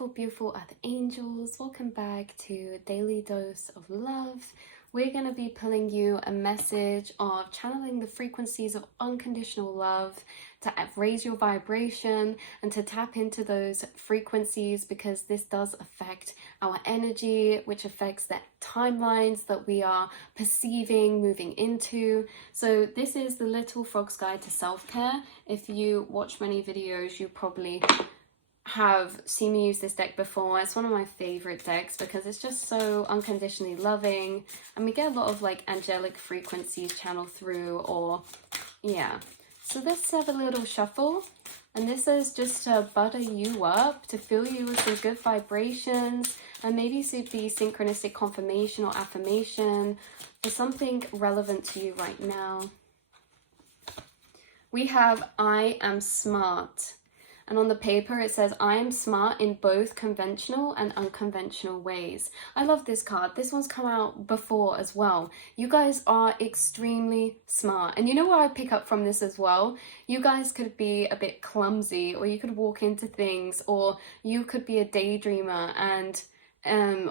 beautiful, beautiful Earth Angels. Welcome back to Daily Dose of Love. We're going to be pulling you a message of channeling the frequencies of unconditional love to raise your vibration and to tap into those frequencies, because this does affect our energy, which affects the timelines that we are perceiving, moving into. So this is the Little Frog's Guide to Self-Care. If you watch many videos, you probably have seen me use this deck before. It's one of my favorite decks because it's just so unconditionally loving, and we get a lot of like angelic frequencies channeled through, or yeah. So let's have a little shuffle, and this is just to butter you up, to fill you with some good vibrations, and maybe to be synchronistic confirmation or affirmation for something relevant to you right now. We have I am smart. And on the paper it says, I am smart in both conventional and unconventional ways. I love this card. This one's come out before as well. You guys are extremely smart. And you know what I pick up from this as well? You guys could be a bit clumsy, or you could walk into things, or you could be a daydreamer, and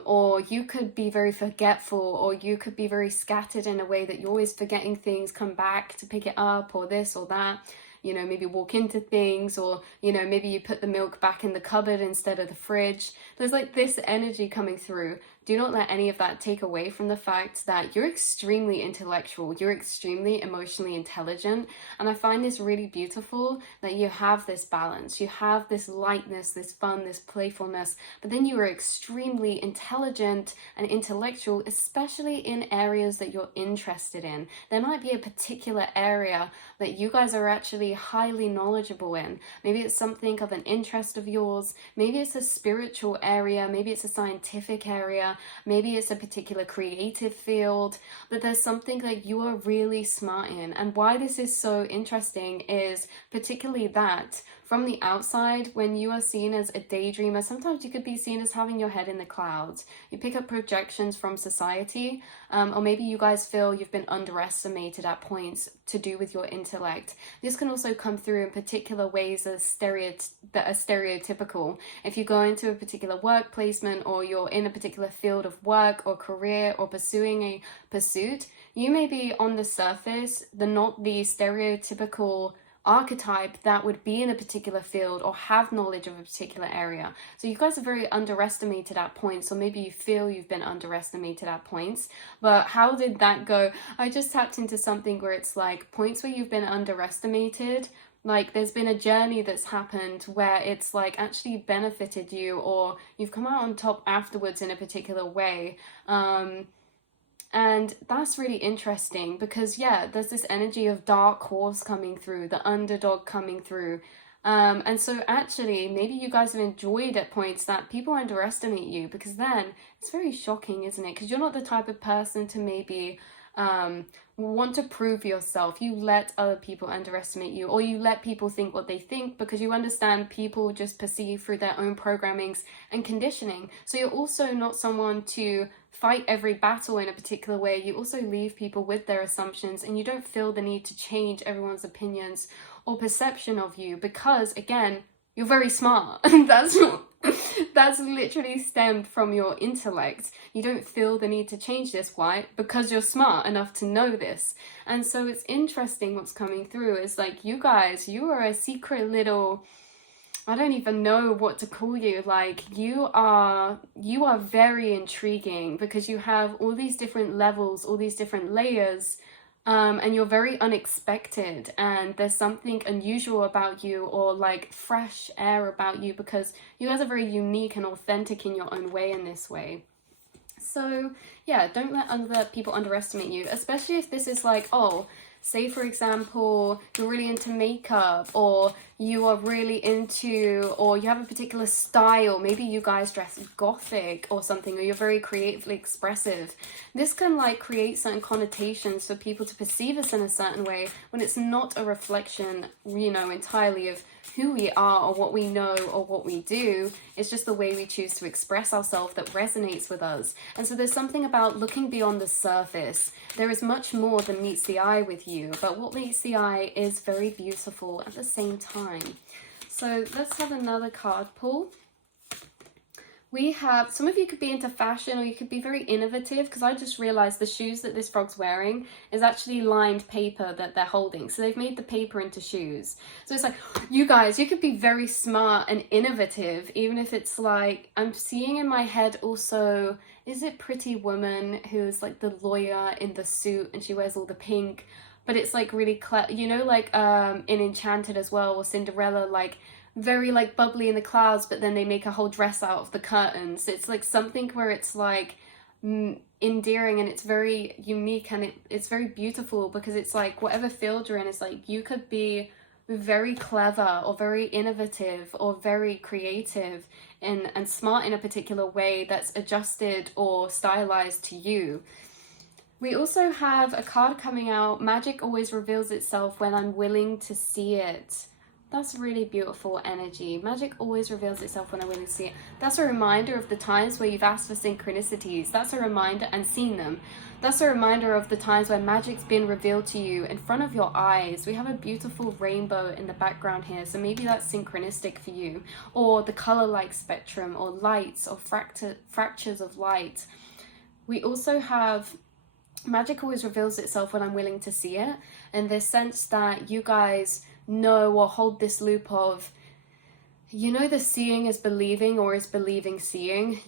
or you could be very forgetful, or you could be very scattered in a way that you're always forgetting things, come back to pick it up, or this or that. You know, maybe walk into things, or, you know, maybe you put the milk back in the cupboard instead of the fridge. There's like this energy coming through. Do not let any of that take away from the fact that you're extremely intellectual, you're extremely emotionally intelligent. And I find this really beautiful that you have this balance, you have this lightness, this fun, this playfulness, but then you are extremely intelligent and intellectual, especially in areas that you're interested in. There might be a particular area that you guys are actually highly knowledgeable in. Maybe it's something of an interest of yours, maybe it's a spiritual area, maybe it's a scientific area, maybe it's a particular creative field, but there's something that you are really smart in. And why this is so interesting is particularly that from the outside, when you are seen as a daydreamer, sometimes you could be seen as having your head in the clouds. You pick up projections from society, or maybe you guys feel you've been underestimated at points to do with your intellect. This can also come through in particular ways that are stereotypical. If you go into a particular work placement, or you're in a particular field of work or career, or pursuing a pursuit, you may be on the surface not the stereotypical archetype that would be in a particular field or have knowledge of a particular area. So you guys are very underestimated at points, or maybe you feel you've been underestimated at points. But how did that go? I just tapped into something where it's like points where you've been underestimated. Like there's been a journey that's happened where it's like actually benefited you, or you've come out on top afterwards in a particular way. And that's really interesting because, yeah, there's this energy of dark horse coming through, the underdog coming through. And so actually, maybe you guys have enjoyed at points that people underestimate you, because then it's very shocking, isn't it? Because you're not the type of person to maybe want to prove yourself. You let other people underestimate you, or you let people think what they think, because you understand people just perceive through their own programmings and conditioning. So you're also not someone to fight every battle in a particular way. You also leave people with their assumptions, and you don't feel the need to change everyone's opinions or perception of you, because again, you're very smart. That's literally stemmed from your intellect. You don't feel the need to change this. Why? Because you're smart enough to know this. And so it's interesting what's coming through. It's like you guys, you are a secret little, I don't even know what to call you. Like you are very intriguing, because you have all these different levels, all these different layers. And you're very unexpected, and there's something unusual about you, or like fresh air about you, because you guys are very unique and authentic in your own way in this way. So yeah, don't let other people underestimate you, especially if this is like, oh, say for example, you're really into makeup, or you are really into, or you have a particular style, maybe you guys dress gothic or something, or you're very creatively expressive. This can like create certain connotations for people to perceive us in a certain way, when it's not a reflection, you know, entirely of who we are or what we know or what we do. It's just the way we choose to express ourselves that resonates with us. And so there's something about looking beyond the surface. There is much more than meets the eye with you, but what meets the eye is very beautiful at the same time. So let's have another card pull. We have, some of you could be into fashion or you could be very innovative, because I just realized the shoes that this frog's wearing is actually lined paper that they're holding. So they've made the paper into shoes. So it's like, you guys, you could be very smart and innovative, even if it's like, I'm seeing in my head also, is it Pretty Woman, who's like the lawyer in the suit and she wears all the pink, but it's like really clever, you know, like in Enchanted as well, or Cinderella, like very like bubbly in the clouds, but then they make a whole dress out of the curtains. It's like something where it's like endearing, and it's very unique, and it's very beautiful, because it's like whatever field you're in, it's like you could be very clever or very innovative or very creative and smart in a particular way that's adjusted or stylized to you. We also have a card coming out, magic always reveals itself when I'm willing to see it. That's really beautiful energy. Magic always reveals itself when I'm willing to see it. That's a reminder of the times where you've asked for synchronicities. That's a reminder, and seen them. That's a reminder of the times when magic's been revealed to you in front of your eyes. We have a beautiful rainbow in the background here, so maybe that's synchronistic for you. Or the color-like spectrum, or lights, or fractures of light. We also have magic always reveals itself when I'm willing to see it, in this sense that you guys know or hold this loop of, you know, the seeing is believing, or is believing seeing.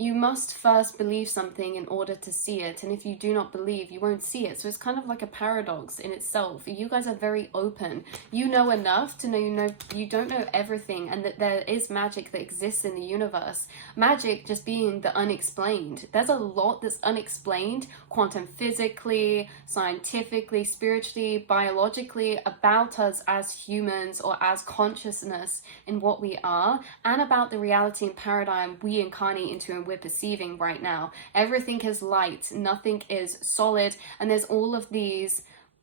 You must first believe something in order to see it, and if you do not believe, you won't see it. So it's kind of like a paradox in itself. You guys are very open. You know enough to know you don't know everything, and that there is magic that exists in the universe. Magic just being the unexplained. There's a lot that's unexplained, quantum physically, scientifically, spiritually, biologically, about us as humans or as consciousness in what we are, and about the reality and paradigm we incarnate into and we're perceiving right now. Everything is light, nothing is solid, and there's all of these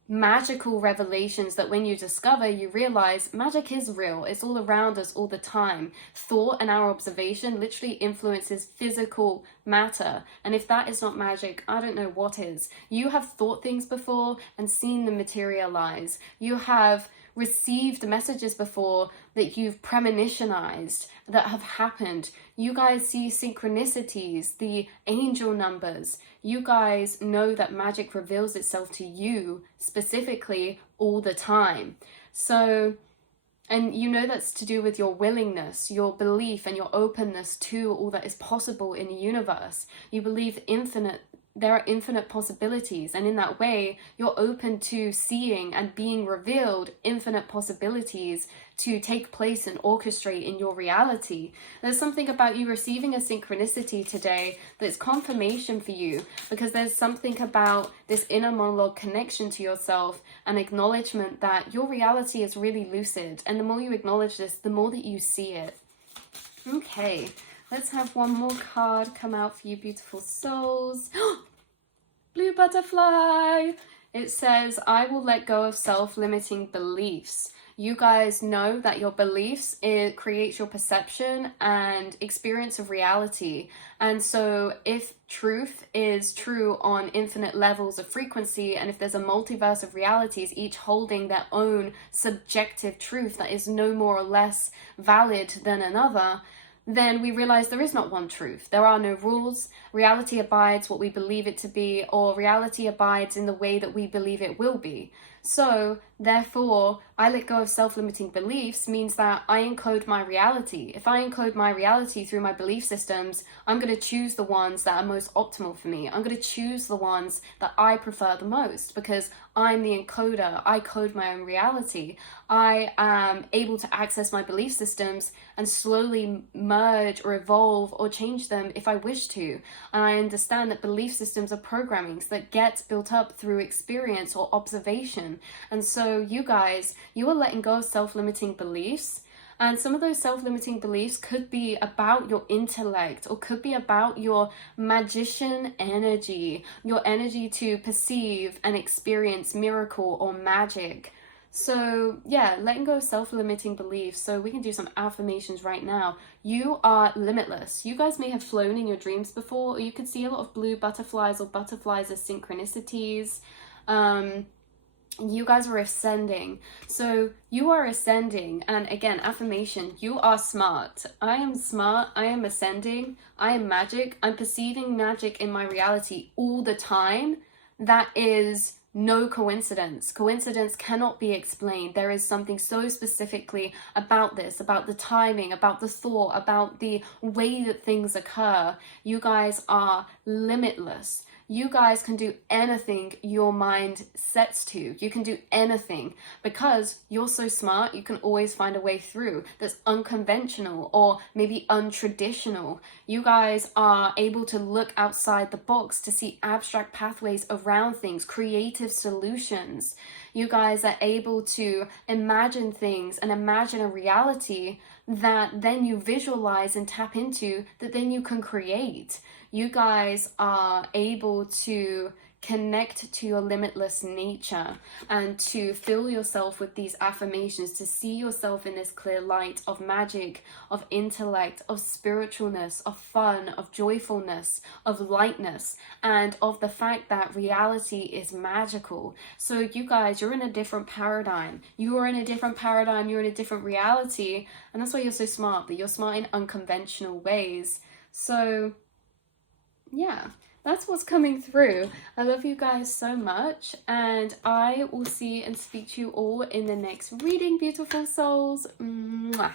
magical revelations that when you discover, you realize magic is real. It's all around us all the time. Thought and our observation literally influences physical matter, and if that is not magic, I don't know what is. You have thought things before and seen them materialize. You have received messages before that you've premonitionized that have happened. You guys see synchronicities, the angel numbers. You guys know that magic reveals itself to you specifically all the time. So, and you know that's to do with your willingness, your belief, and your openness to all that is possible in the universe. You believe there are infinite possibilities, and in that way you're open to seeing and being revealed infinite possibilities to take place and orchestrate in your reality. There's something about you receiving a synchronicity today that's confirmation for you, because there's something about this inner monologue connection to yourself and acknowledgement that your reality is really lucid, and the more you acknowledge this, the more that you see it. Okay, let's have one more card come out for you, beautiful souls. Blue butterfly! It says, I will let go of self-limiting beliefs. You guys know that your beliefs, it creates your perception and experience of reality. And so if truth is true on infinite levels of frequency, and if there's a multiverse of realities, each holding their own subjective truth that is no more or less valid than another, then we realize there is not one truth. There are no rules. Reality abides what we believe it to be, or reality abides in the way that we believe it will be. So, therefore, I let go of self-limiting beliefs means that I encode my reality. If I encode my reality through my belief systems, I'm going to choose the ones that are most optimal for me. I'm going to choose the ones that I prefer the most, because I'm the encoder. I code my own reality. I am able to access my belief systems and slowly merge or evolve or change them if I wish to. And I understand that belief systems are programmings that get built up through experience or observation. And so you guys, you are letting go of self-limiting beliefs. And some of those self-limiting beliefs could be about your intellect, or could be about your magician energy, your energy to perceive and experience miracle or magic. So yeah, letting go of self-limiting beliefs. So we can do some affirmations right now. You are limitless. You guys may have flown in your dreams before, or you could see a lot of blue butterflies or butterflies as synchronicities. You guys are ascending. So you are ascending. And again, affirmation, you are smart. I am smart. I am ascending. I am magic. I'm perceiving magic in my reality all the time. That is no coincidence. Coincidence cannot be explained. There is something so specifically about this, about the timing, about the thought, about the way that things occur. You guys are limitless. You guys can do anything your mind sets to. You can do anything because you're so smart. You can always find a way through that's unconventional or maybe untraditional. You guys are able to look outside the box to see abstract pathways around things, creative solutions. You guys are able to imagine things and imagine a reality that then you visualize and tap into, that then you can create. You guys are able to connect to your limitless nature and to fill yourself with these affirmations, to see yourself in this clear light of magic, of intellect, of spiritualness, of fun, of joyfulness, of lightness, and of the fact that reality is magical. So you guys, you're in a different paradigm. You are in a different paradigm. You're in a different reality. And that's why you're so smart, that you're smart in unconventional ways. So yeah, that's what's coming through. I love you guys so much, and I will see and speak to you all in the next reading, beautiful souls. Mwah.